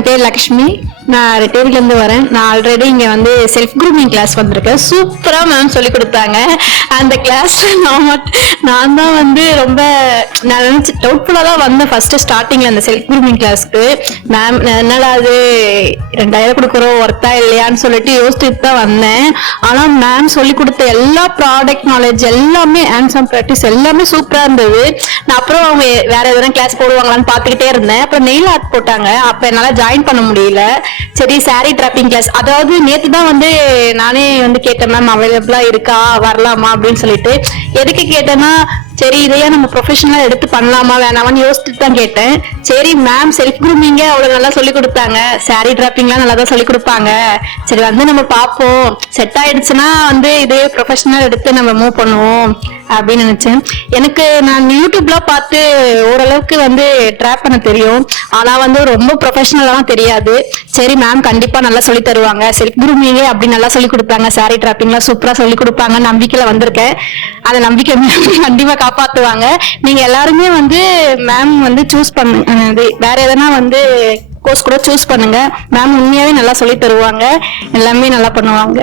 என் பேர் லக்ஷ்மி. நான் ரெட்டேரியிலேருந்து வரேன். நான் ஆல்ரெடி இங்கே வந்து செல்ஃப் க்ரூமிங் கிளாஸ் வந்திருக்கேன். சூப்பராக மேம் சொல்லி கொடுத்தாங்க. அந்த கிளாஸ் நான் தான் வந்து ரொம்ப நான் நினச்சி டவுட்ஃபுல்லாக தான் வந்தேன் ஃபர்ஸ்ட்டு ஸ்டார்டிங்கில் அந்த செல்ஃப் க்ரூமிங் கிளாஸ்க்கு. மேம் என்னால் அது 2000 கொடுக்குறோம் ஒர்த்தா இல்லையான்னு சொல்லிட்டு யோசிச்சுட்டு தான் வந்தேன். ஆனால் மேம் சொல்லி கொடுத்த எல்லா ப்ராடக்ட் நாலேஜ் எல்லாமே ஹேண்ட்ஸ் ஆன் ப்ராக்டிஸ் எல்லாமே சூப்பராக இருந்தது. நான் அப்புறம் அவங்க வேற எதுனா கிளாஸ் போடுவாங்களான்னு பார்த்துக்கிட்டே இருந்தேன். அப்புறம் நெயில் ஆர்ட் போட்டாங்க. அப்போ என்னால் ஜாயின் பண்ண முடியல. சரி சாரி டிராப்பிங் கிளாஸ், அதாவது நேத்து தான் வந்து நானே வந்து கேட்டேன் மேம் அவைலபிளா இருக்கா வரலாமா அப்படின்னு சொல்லிட்டு. எதுக்கு கேட்டேன்னா சரி இதையா நம்ம ப்ரொஃபஷனலா எடுத்து பண்ணலாமா வேணாமான்னு யோசிச்சுட்டு தான் கேட்டேன். சரி மேம் செல்ஃப் க்ரூமிங்க அவ்வளவு நல்லா சொல்லி கொடுத்தாங்க, சாரி டிராப்பிங்லாம் நல்லா தான் சொல்லி கொடுப்பாங்க, சரி வந்து நம்ம பார்ப்போம், செட் ஆயிடுச்சுன்னா வந்து இதே ப்ரொஃபஷனல் எடுத்து நம்ம மூவ் பண்ணுவோம் அப்படின்னு நினைச்சேன். எனக்கு நான் யூடியூப்ல பார்த்து ஓரளவுக்கு வந்து ட்ராப் பண்ண தெரியும், ஆனா வந்து ரொம்ப ப்ரொஃபஷனலாம் தெரியாது. சரி மேம் கண்டிப்பா நல்லா சொல்லி தருவாங்க, செல்ஃப் க்ரூமிங்கே அப்படி நல்லா சொல்லி கொடுப்பாங்க, சாரி டிராப்பிங்லாம் சூப்பரா சொல்லி கொடுப்பாங்க நம்பிக்கையில வந்திருக்கேன். அந்த நம்பிக்கை கண்டிப்பா காப்பாத்துவாங்க. நீங்க எல்லாருமே வந்து மேம் வந்து சூஸ் பண்ணுங்க, வேற எதனா வந்து கோர்ஸ் கூட சூஸ் பண்ணுங்க. மேம் உண்மையாவே நல்லா சொல்லி தருவாங்க, எல்லாமே நல்லா பண்ணுவாங்க.